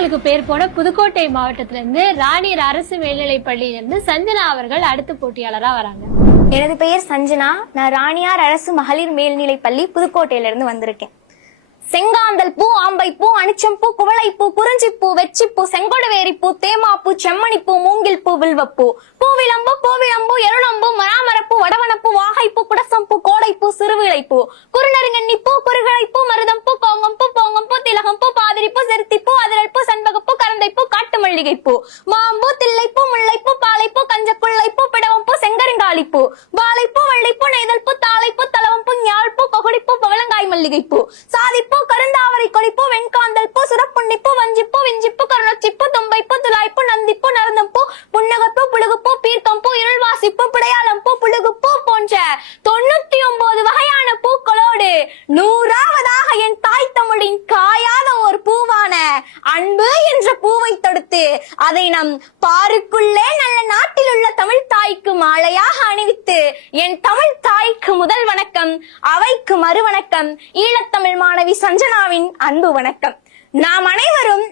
பூக்களுக்கு பேர் போன புதுக்கோட்டை மாவட்டத்திலிருந்து ராணியர் அரசு மேல்நிலைப் பள்ளியிலிருந்து சஞ்சனா அவர்கள் அடுத்த போட்டியாளரா வராங்க. எனது பெயர் சஞ்சனா. நான் ராணியார் அரசு மகளிர் மேல்நிலைப் பள்ளி புதுக்கோட்டையில இருந்து வந்திருக்கேன். செங்காந்தல் பூ, ஆம்பை பூ, அனிச்சம்பூ, குவளைப்பூ, குறிஞ்சிப்பூ, வெச்சிப்பூ, செங்கொடவேரிப்பூ, தேமாப்பூ, செம்மணிப்பூ, மூங்கில் பூ, வில்வப்பூ, பூவிளம்பு, பூவிளம்பு, எருளம்பு, மராமரப்பூ, வடவனப்பூ, வாகைப்பூ, குடசம்பூ, கோடைப்பூ, சிறுவிளைப்பூ, குறுநறுங்கண்ணிப்பூ, குறுகளைப்பூ, மருதம்பூ, கோங்கம்பூ, போங்கம்பூ, திலகம்பூ, பாதிரிப்பூ, செருத்திப்பூ, அதிரல்பூ, சண்பகப்பூ, கரந்தைப்பூ, காட்டு மல்லிகைப்பூ, மாம்பூ, தில்லைப்பூ, முல்லைப்பூ, பாலைப்பூ, கஞ்சக்குள்ளைப்பூ, பிடவம்பூ, செங்கருங்காலிப்பூ, வாழைப்பூ, வள்ளிப்பூ, நெய்தல்பூ, தாளைப்பூ, தலவம்பூ, ஞாழ்பூ, கொகுடிப்பூ, பவளங்காய் மல்லிகைப்பூ, சாதிப்பூ, கருந்தாவரை கொடிப்பூ, வெண்காந்தல் பூ, சுரப்புண்ணிப்பூ, வஞ்சிப்பூ, விஞ்சிப்பூ, கருணச்சிப்பூ, தும்பைப்பூ, துலாய்ப்பூ, நந்திப்பூ, நரந்தம்பூ, புன்னகப்பூ, புழுகுப்பூ, பீர்க்கம்பூ, இருள்வாசிப்பூ, பிடையாளம்பூ, புழுகுப்பூ போன்ற 99 வகையான பூக்களோடு 100ஆவதாக என் தாய் தமிழின் காயாத ஒரு பூவான அன்பு என்ற பூவை தொடுத்து அதை நம் பாருக்குள்ளே நல்ல நாட்டில் உள்ள தமிழ் தாய்க்கு மாலையாக அணிவித்து என் தமிழ் தாய்க்கு முதல் வணக்கம், அவைக்கு மறு வணக்கம், ஈழத்தமிழ் மாணவி சஞ்சனாவின் அன்பு வணக்கம். நாம் அனைவரும்